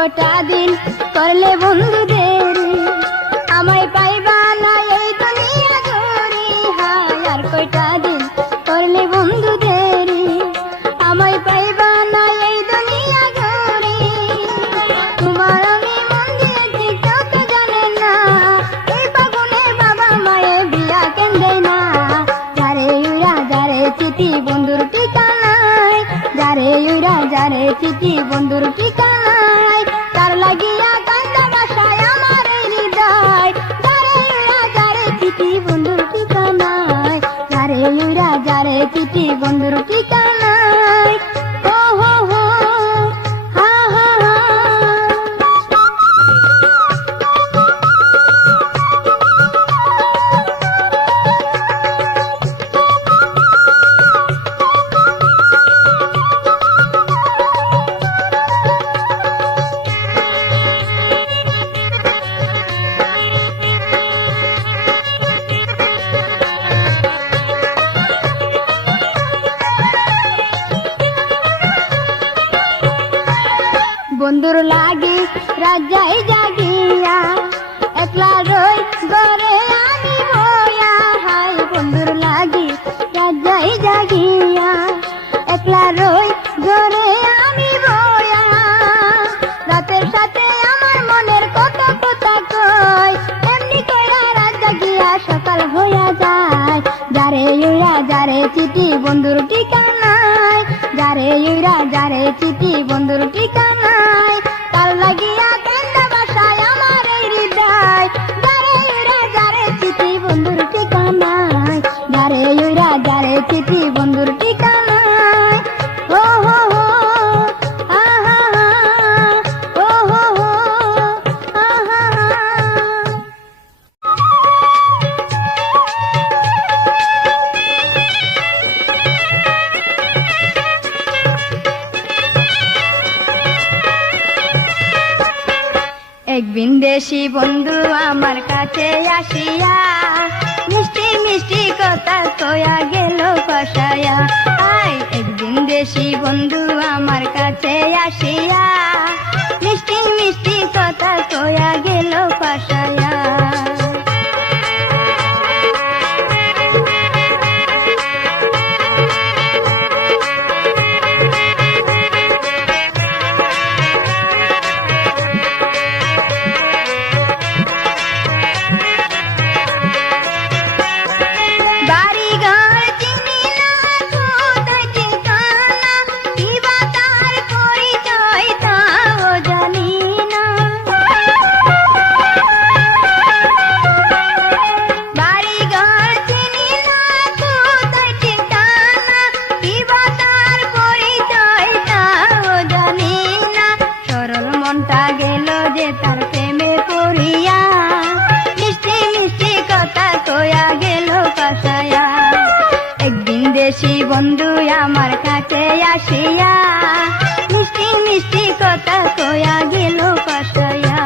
কটা দিন করলে বন্ধু দেরি, আমায় পাইবা না এই দুনিয়া জুড়ে। হায় আর কয়টা দিন করলে বন্ধু দেরি, আমায় পাইবা না এই দুনিয়া জুড়ে। তোমার আমি মন দিয়েছি কেউ তো জানে না, এই ফাগুনে বাবা মায়ে বিয়া কেন্দ্রে না। যারে উড়া যারে চিঠি বন্ধুর ঠিকানায়, যারে উড়া যারে চিঠি বন্ধুর ঠিকানায়, তার লাগিয়া কান্দা বাসায় আমার এই হৃদয়। যারে উড়া যারে চিঠি বন্ধুর ঠিকানায়, যারে উড়া যারে চিঠি বন্ধুর ঠিকানায়। ও হো হো হা হা হা। বন্ধুর লাগি রাজাই জাগিয়া, একলা রই ঘরে আমি বয়া। হাই বন্ধুর লাগি রাজাই জাগিয়া, একলা রই ঘরে আমি বয়া। রাতের সাথে আমার মনের কত কথা কয়, এমনি কইরা রাত জাগিয়া সকাল হইয়া যায়। যারে উড়া যারে চিঠি বন্ধুর ঠিকানায়, যারে উড়া যারে চিঠি বন্ধুর ঠিকানায়, তার লাগিয়া কান্দা বাসায় আমার এই হৃদয়। যারে উড়া যারে চিঠি বন্ধুর ঠিকানায়, যারে উড়া যারে চিঠি বন্ধুর ঠিকানায়। ও হো হো আ হা হা, ও হো হো আ হা হা। এক বিন্দেশি বন্ধু আমার কাছে আসিয়া, মিষ্টি মিষ্টি কথা কয়া গেল ফাঁসায়া। আয় এক বিন্দেশি বন্ধু আমার কাছে আসিয়া, মিষ্টি মিষ্টি কথা কয়া গেল ফাঁসায়া। দেশি বন্ধু আমার কাছে আসিয়া, মিষ্টি মিষ্টি কথা কয়া গেল ফাঁসায়া।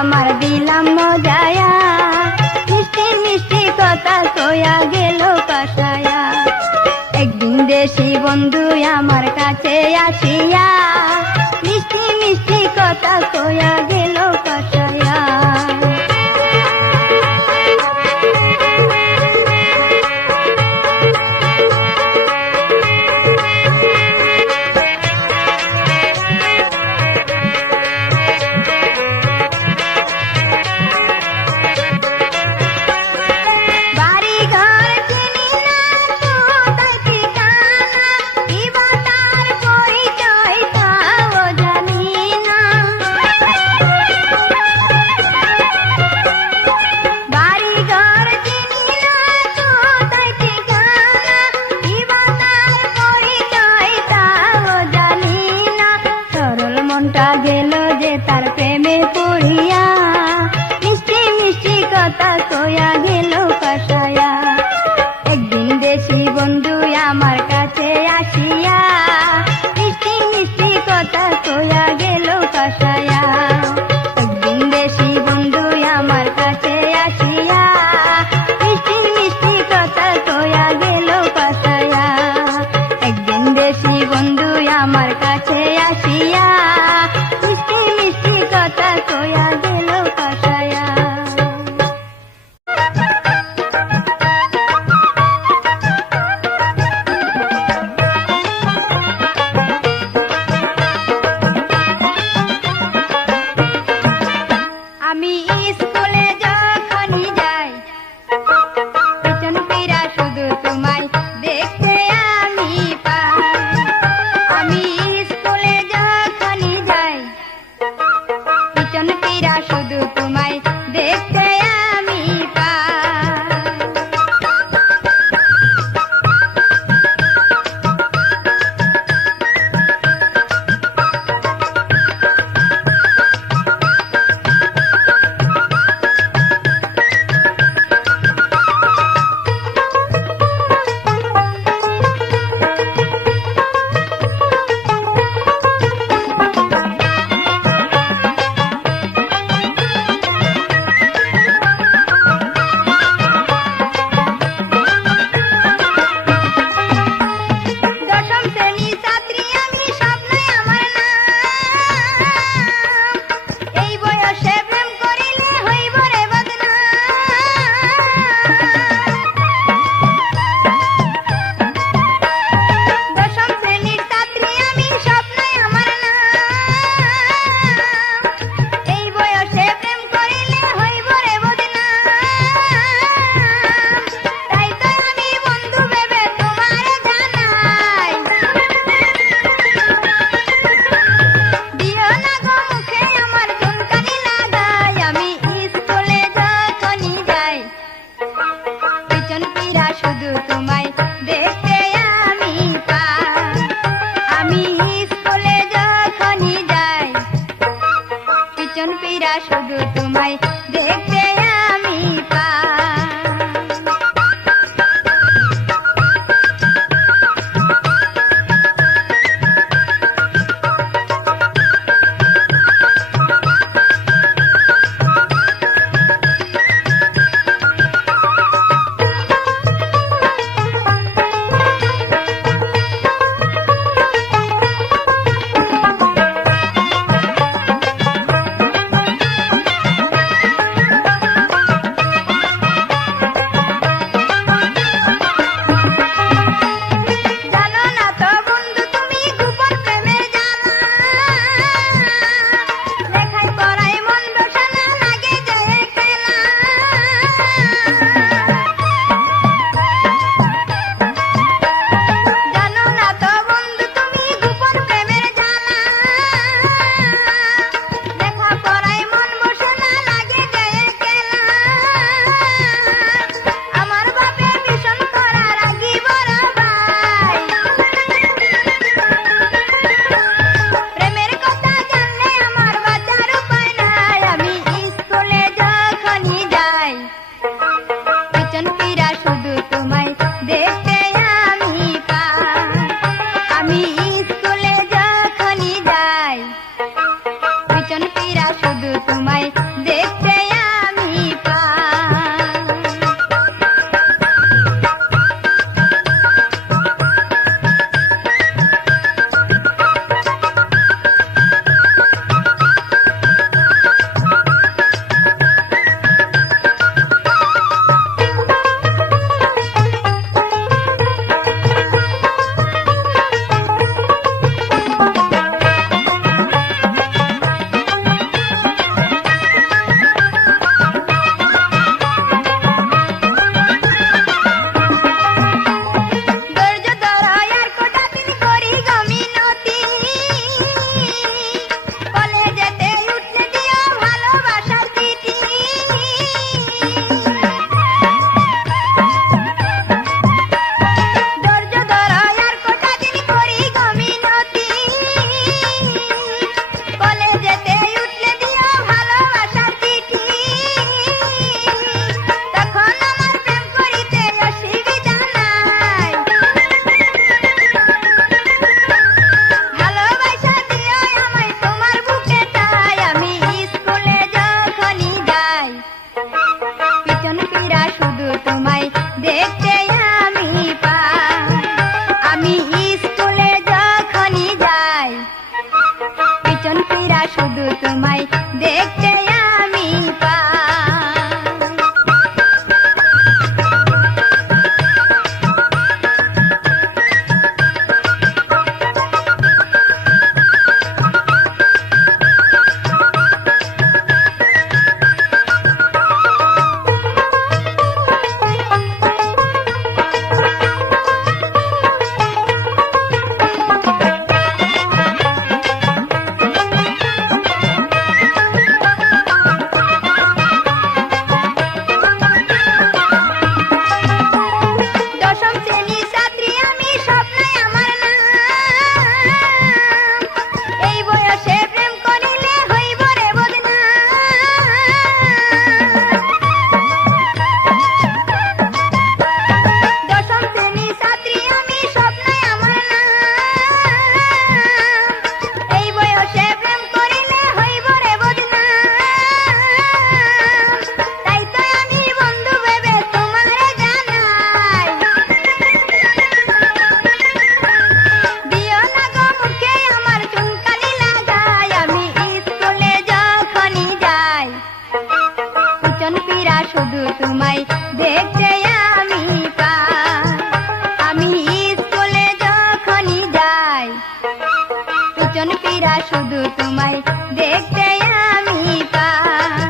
আমার দিলাম মজায়া, মিষ্টি মিষ্টি কথা কয়া গেল ফাঁসায়া। একদিন দেশি বন্ধু আমার কাছে আসিয়া, মিষ্টি মিষ্টি কথা কয়া গেল ফাঁসায়া। শুধু তোমায় দেখতে আমি পাই। আমি স্কুলে যখনই যাই পিছন ফিরা শুধু তোমায় দেখতে আমি পাই। শুধু তোমায় দেখতে আমি শুধু তোমায় দেখতে আমি পাই। আমি স্কুলে যখনই যাই পিছন ফিরা শুধু তোমায় দেখতে আমি পাই।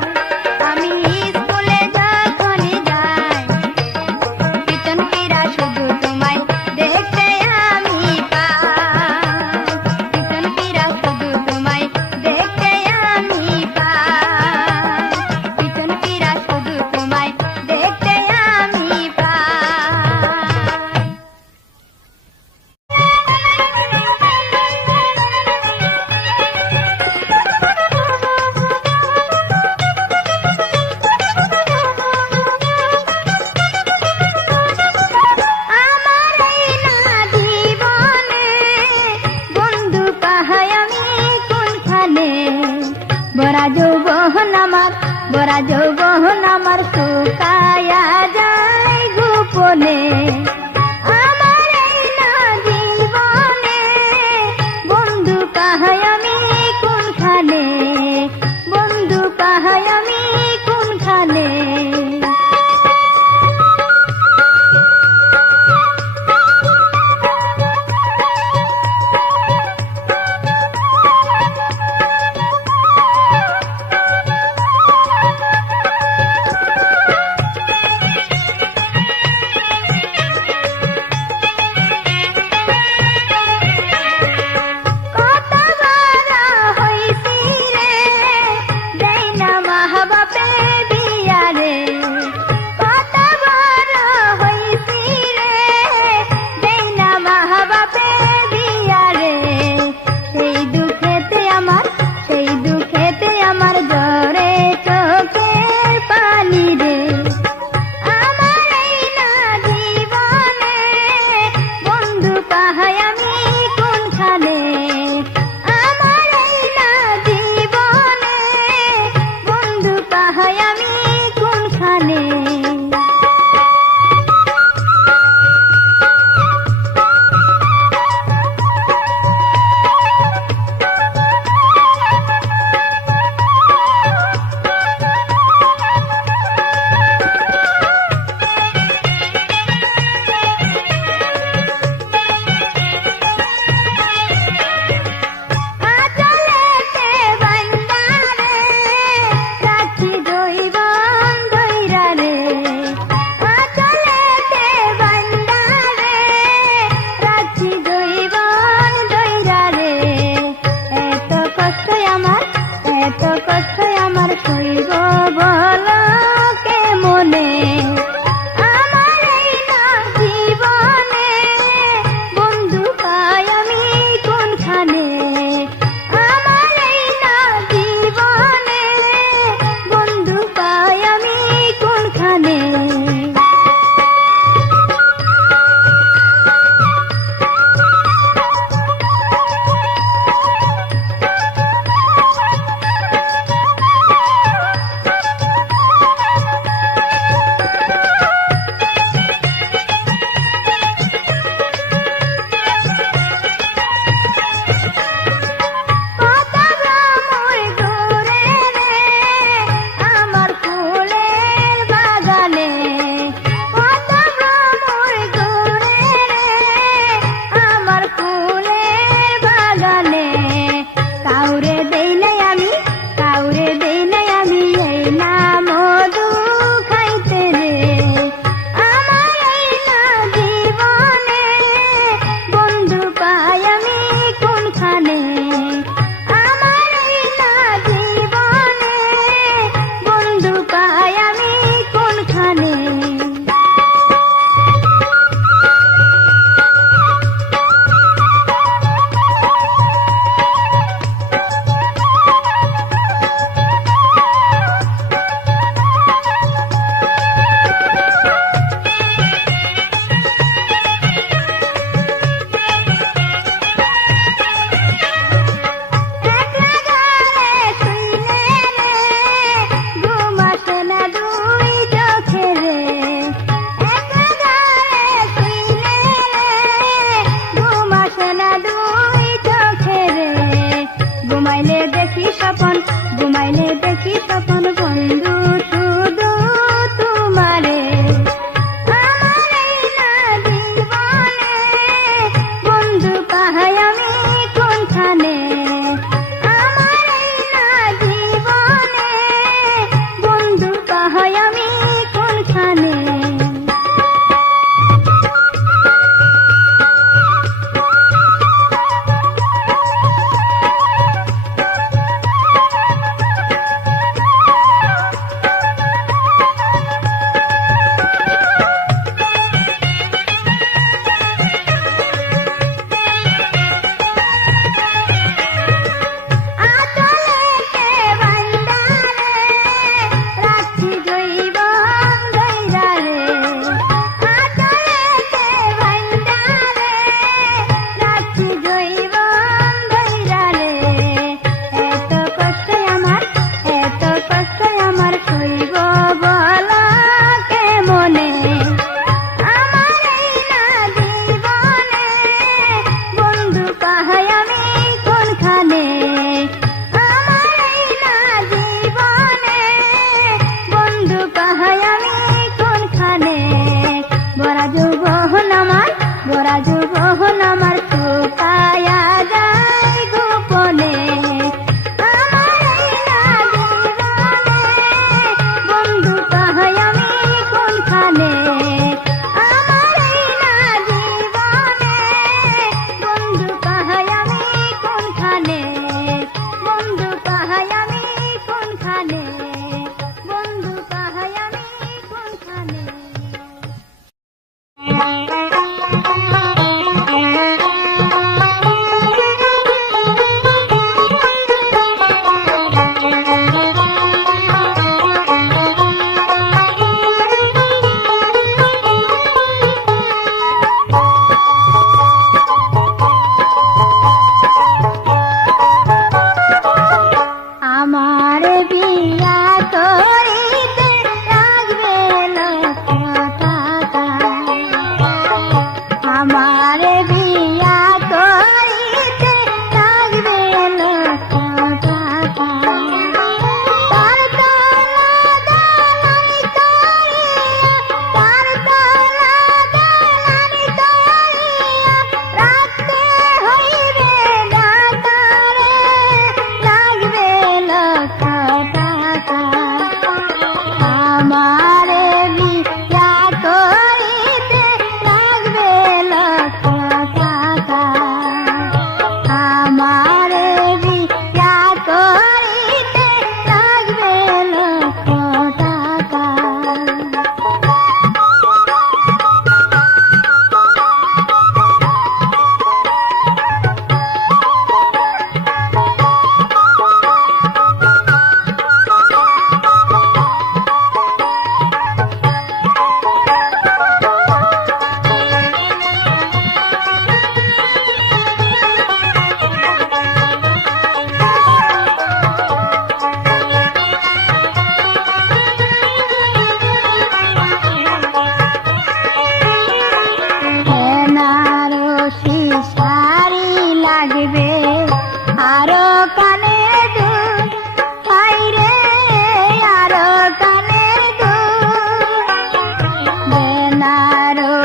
আমি স্কুলে যখনই যাই পিছন ফিরা শুধু তোমায় দেখতে আমি পাই। পিছন ফিরা শুধু তোমায় দেখতে আমি পাই। পিছন ফিরা শুধু তোমায় দেখতে আমি বরা যৌবন আমার শুকায়া যায় গোপনে। আমার এই না জীবনে বন্ধু পাহাই আমি কোনখানে, বন্ধু পাহাই আমি কোনখানে।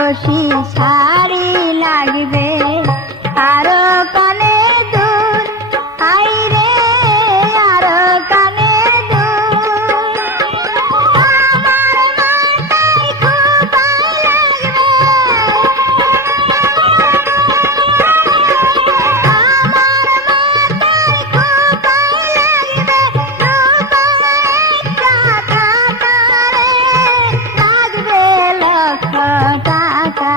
বেনারসি শাড়ি লাগবে আরো কানে দুল আইরে আরো কানে দুল আমার মাথায় খোঁপা লাগবে আমার মাথায় খোঁপা লাগবে রূপার টাকা রে লাগবে লক্ষ টাকা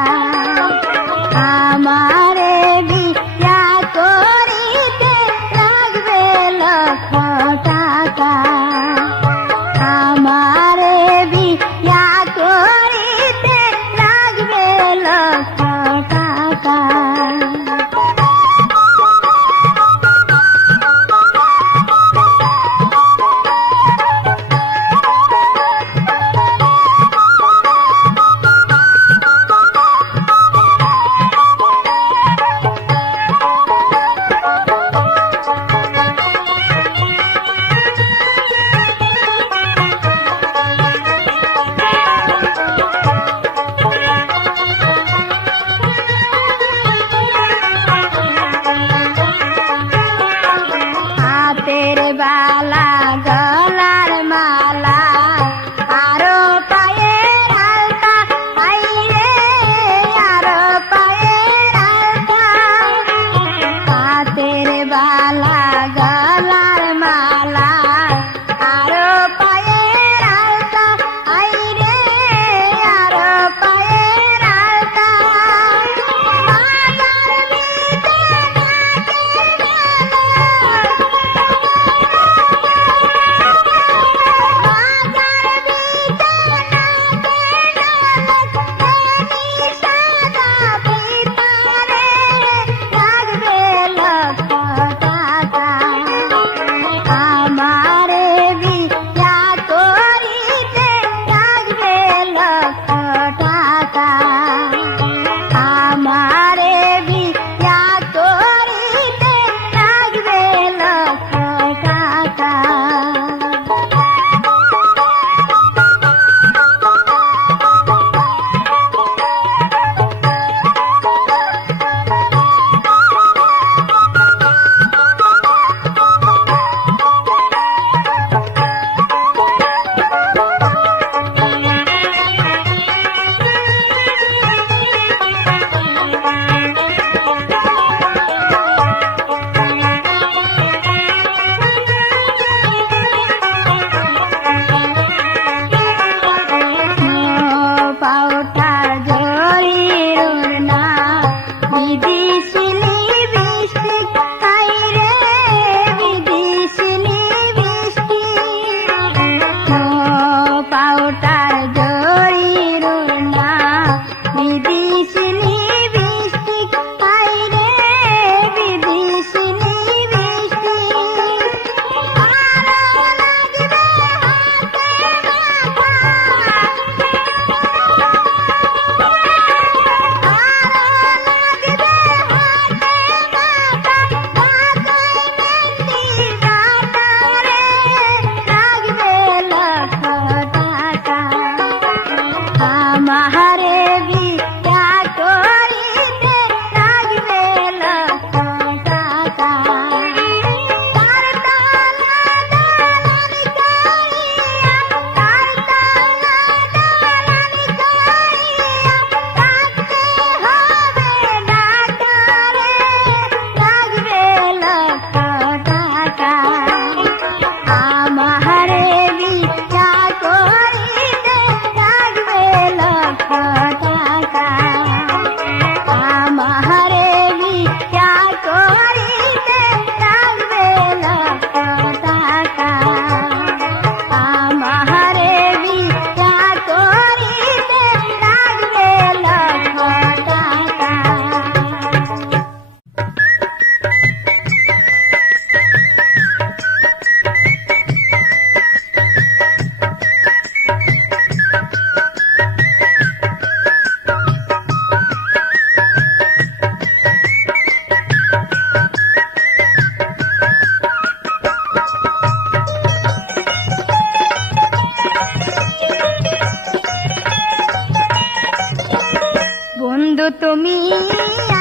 বন্ধু তুমি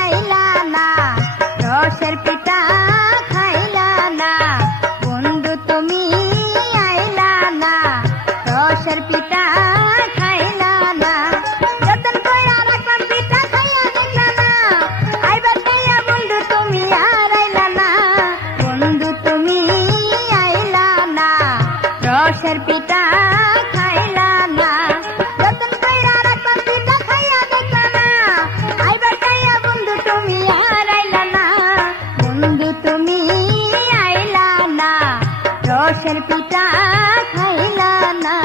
আইলা না, রসের পিঠা খাইলা না। বন্ধু তুমি আইলা না, রসের পিঠা খাইলা না। যতন কইরা রাখলাম পিঠা খাইয়া দেখলা না, আইবার খাইয়া বন্ধু তুমি আর আইলা না। বন্ধু তুমি আইলা না, রসের পিঠা খাইলা না। যতন কইরা রাখলাম পিঠা খাইয়া দেখলা না, আইবার খাইয়া বন্ধু তুমি আর আইলা না। বন্ধু তুমি আইলা না, রসের পিঠা খাইলা না।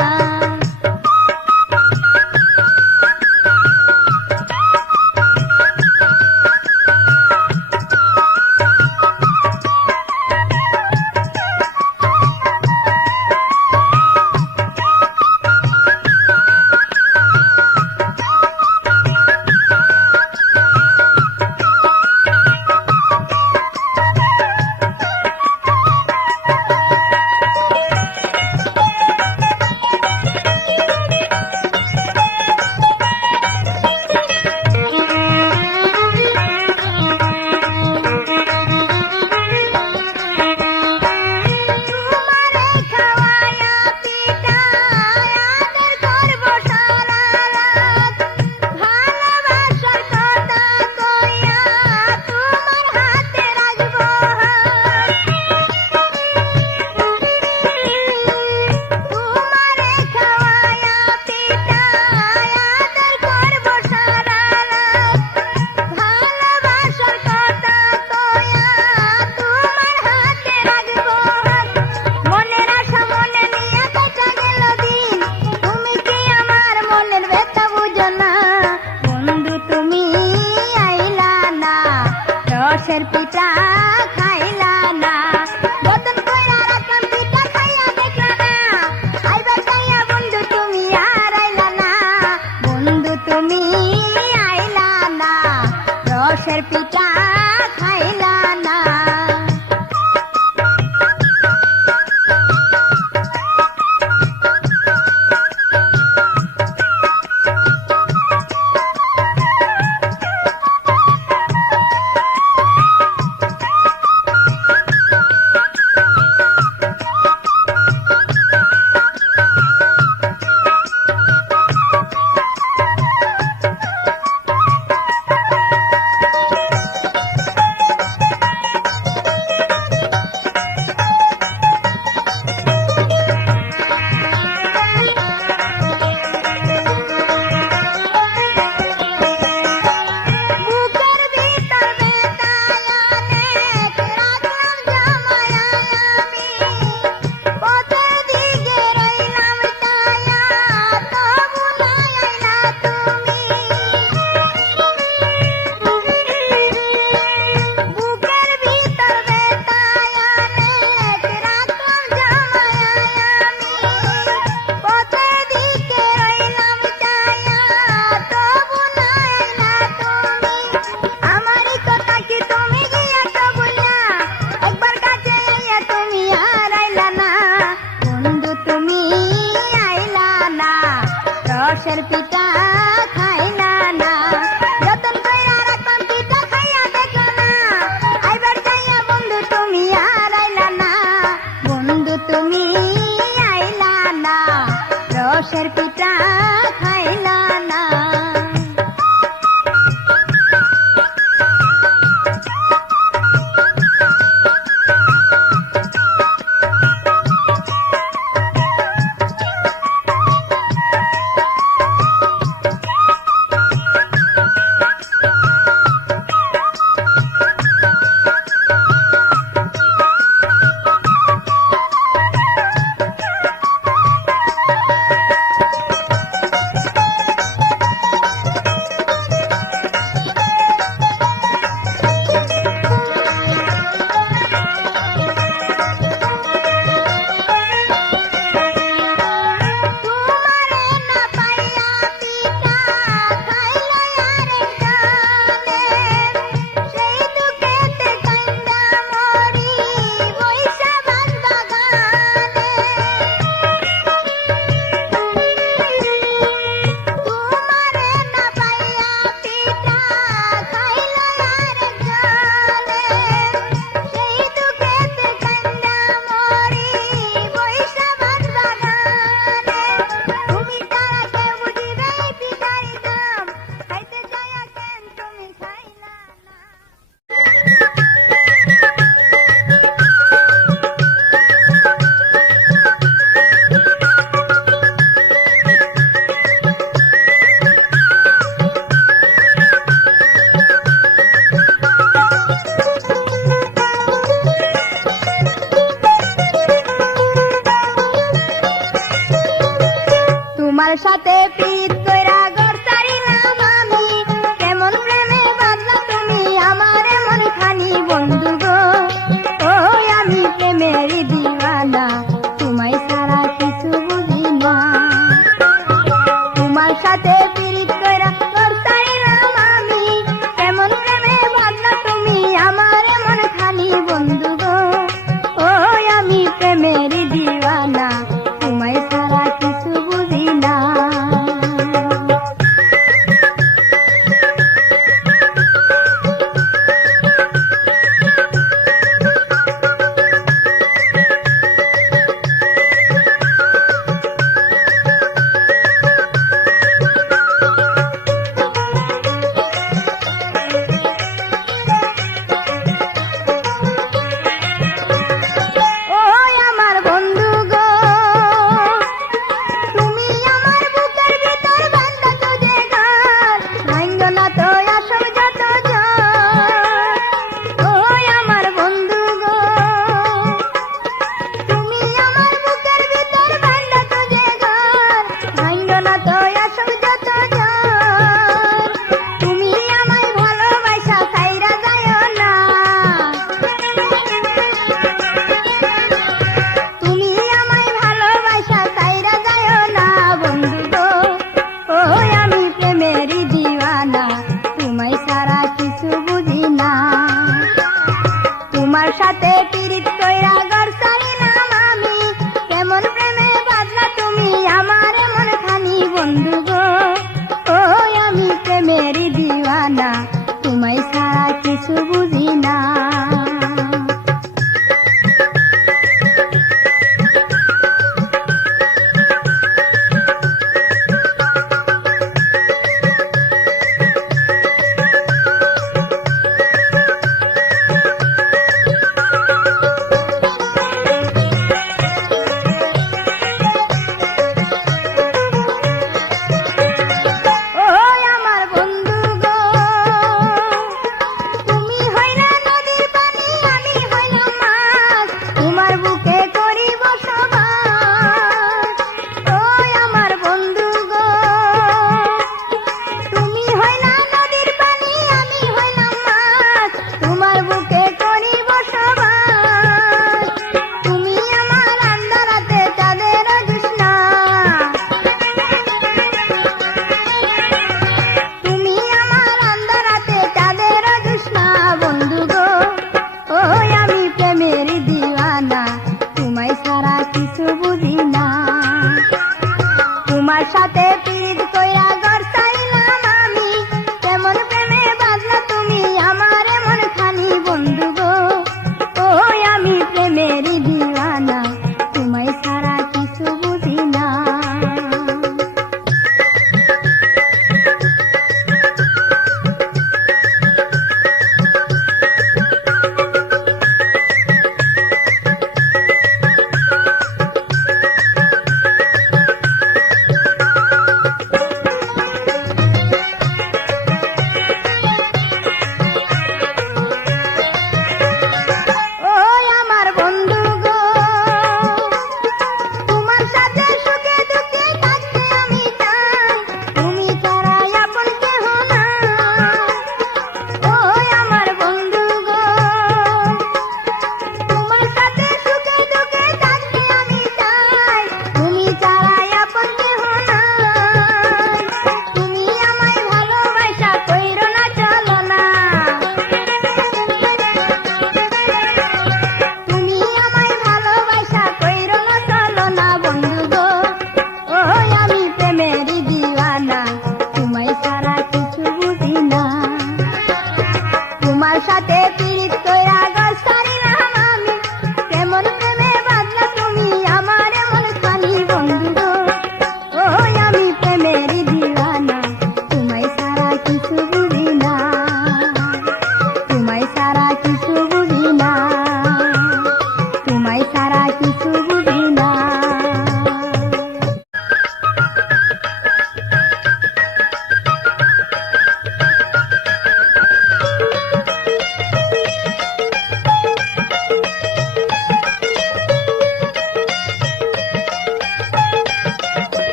রসের পিঠা খাইলা না। যতন কইরা রাখলাম পিঠা খাইয়া দেখলা না, আইবার খাইয়া বন্ধু তুমি আর আইলা না। বন্ধু তুমি আইলা না, রসের পিঠা খাইলা না। সাথে পিত কইরা ঘর ছাড়িলাম আমি, কেমন প্রেমে বাঁধলা তুমি আমার মন খানি বন্ধু গো। ও আমি প্রেমের দিওয়ানা, তোমায় ছাড়া কিছু বুঝি না। তোমার সাথে পিত কইরা ঘর ছাড়িলাম আমি, কেমন প্রেমে বাঁধলা তুমি আমার মন খানি বন্ধু গো। ও আমি প্রেমের দিওয়ানা, তোমায় ছাড়া কিছু বুঝি না। ও আমার বন্ধু গো, তুমি আমার বুকের ভিতর বাঁধা তো যে ঘর, ভাঙো না তো আসব যত ঝড়। ও আমার বন্ধু গো, তুমি আমার বুকের ভিতর বাঁধা তো যে ঘর, ভাঙো না তো আসব যত ঝড়। তুমি আমায় ভালোবাসা ছাইরা যায়ও না, তুমি আমায় ভালোবাসা ছাইরা যায়ও না বন্ধু গো। ও আমি প্রেমের দিওয়ানা, তোমায় ছাড়া কিছু বুঝি না। তোমার সাথে পিরিত কইরা ঘর ছাড়িলাম আমি, কেমন প্রেমে বাঁধলা তুমি আমার মন খানি বন্ধু গো। ও আমি প্রেমের দিওয়ানা, তোমায় ছাড়া কিছু বুঝি না। ও আমার বন্ধু গো, তুমি হইলা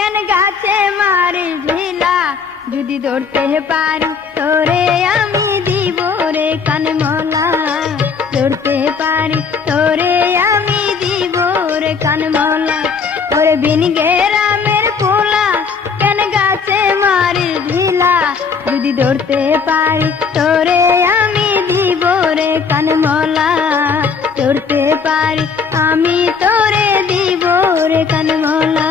কেন গাছে মারিস ঢিলা, যদি ধরতে পারি তোরে আমি দিব রে কানমলা, ধরতে পারি তোরে আমি দিব রে কানমলা। ওরে বিন গ্রামের পোলা কেন গাছে মারিস ঢিলা, যদি ধরতে পারি তোরে আমি দিব রে কানমলা, ধরতে পারি আমি তোরে দিব রে কানমলা।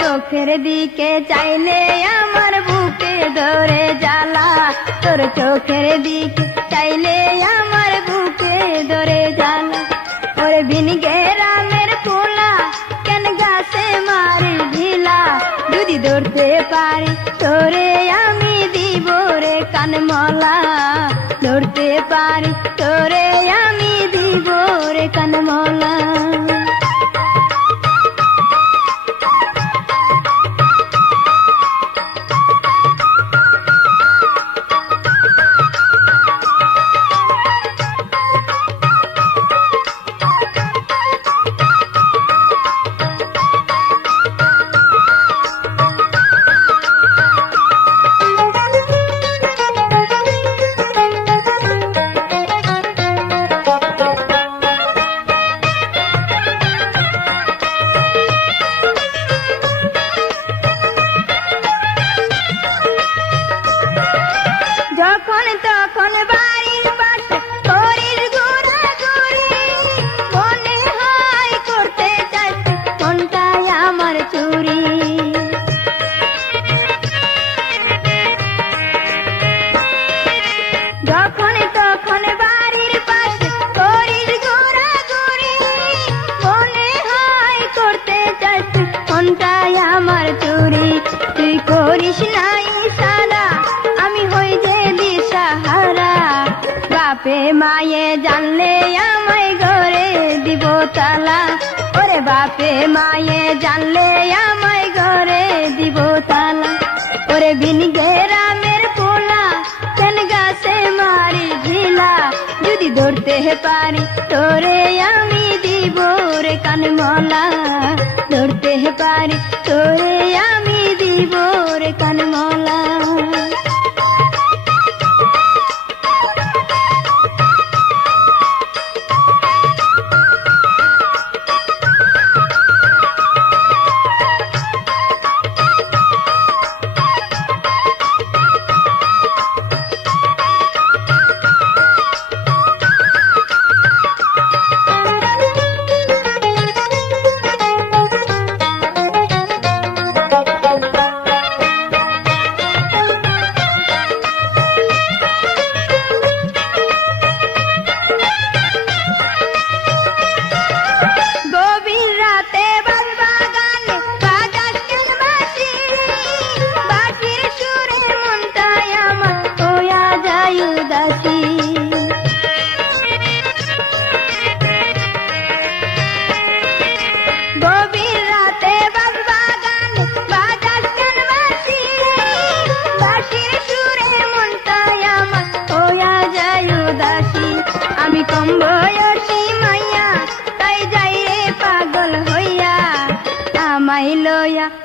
চোখের দিকে চাইলে আমার বুকে ধরে জ্বালা, তোর চোখের দিকে চাইলে আমার বুকে ধরে জ্বালা। ওরে বিন গ্রামের পোলা কেন গাছে মারিস ঢিলা, যদি ধরতে পারি তোরে আমি দিব রে কানমলা, ধরতে পারি তোরে আমি দিব রে কানমলা। যখন তখন বাড়ির পাশে করিস ঘোরাঘুরি, মনে হয় করতে চাইছি মনটাই আমার চুরি। যখন তখন বাড়ির পাশে করিস ঘোরাঘুরি, মনে হয় করতে চাইছি মনটাই আমার চুরি। তুই করিস না ইশারা, আমি হই যে দিশাহারা, বাপে মায়ে জানলে আমায় ঘরে দিব তালা, ওরে বাপে মায়ে জানলে আমায় ঘরে দিব তালা। ওরে বিন গ্রামের পোলা কেন গাছে মারিস ঢিলা, যদি ধরতে পারি তোরে আমি দিব রে কানমলা, ধরতে পারি তোরে আমি দিব রে কানমলা।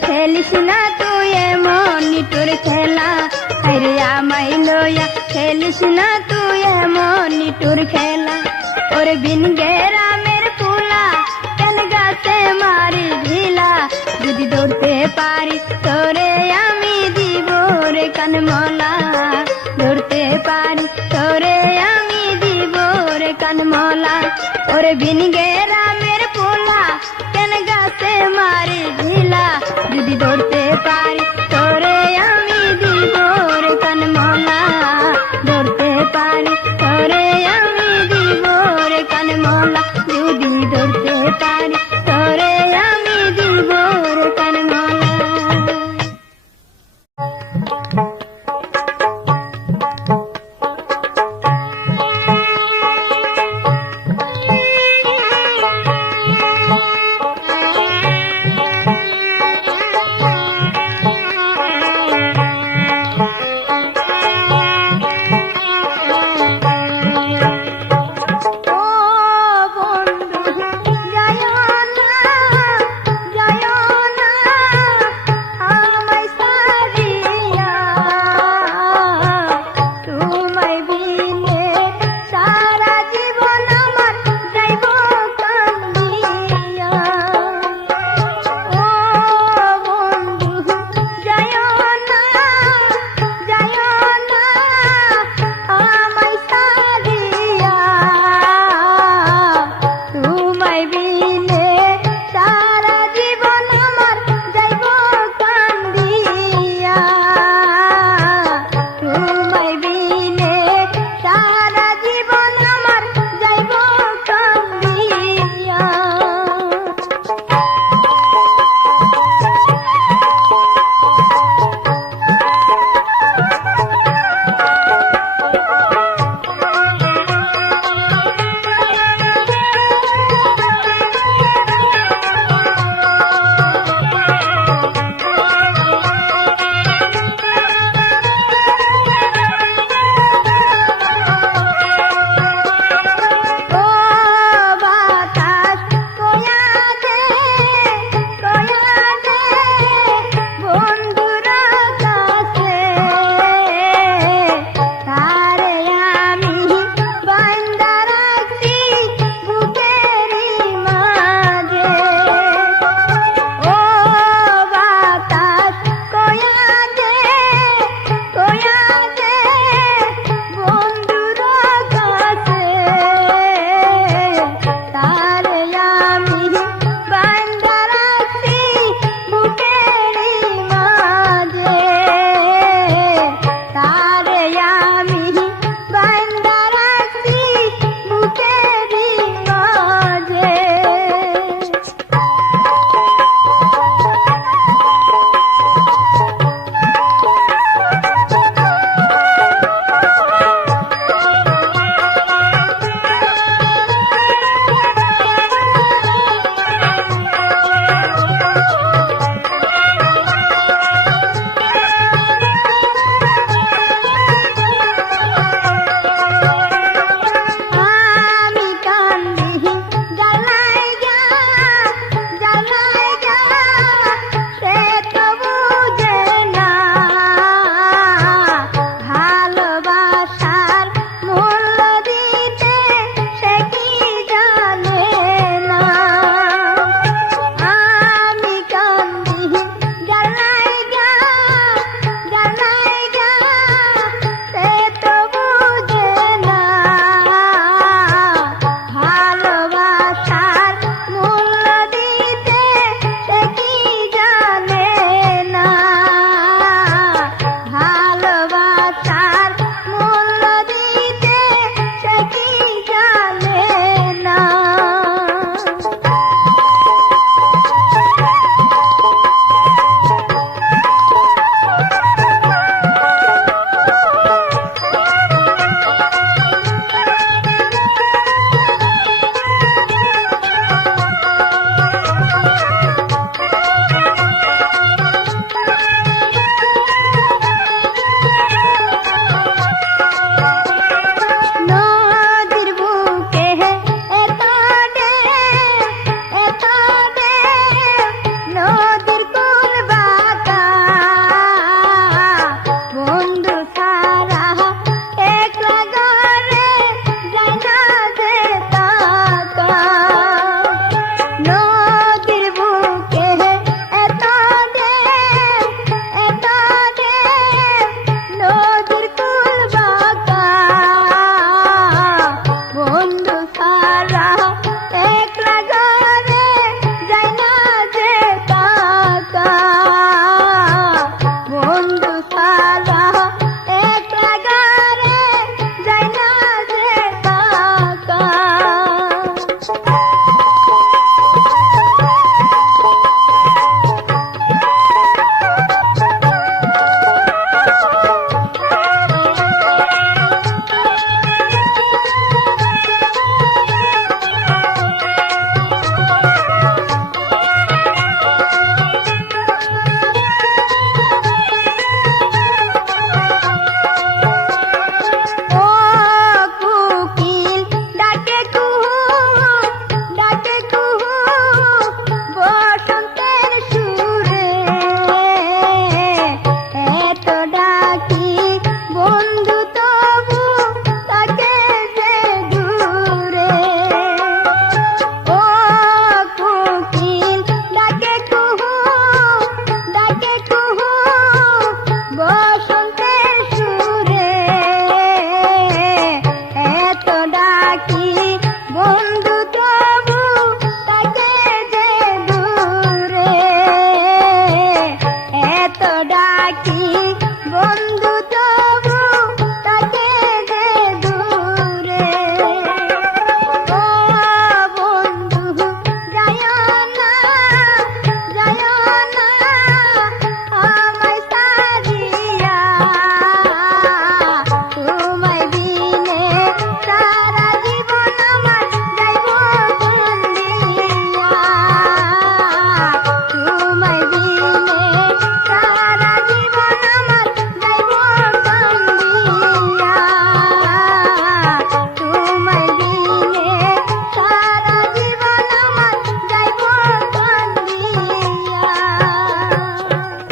খেলিস না তুই এমন নিটুর খেলা, আরে আমায় লইয়া খেলিস না তুই এমন নিটুর খেলা। ওরে বিন গেরামের ফুলা কেন গাছে মারি ঢিলা, যদি দৌড়তে পারিস তোরে আমি দিব রে কানমলা, ধরতে পারিস তোরে আমি দিব রে কানমলা। ওরে বিন গেরাম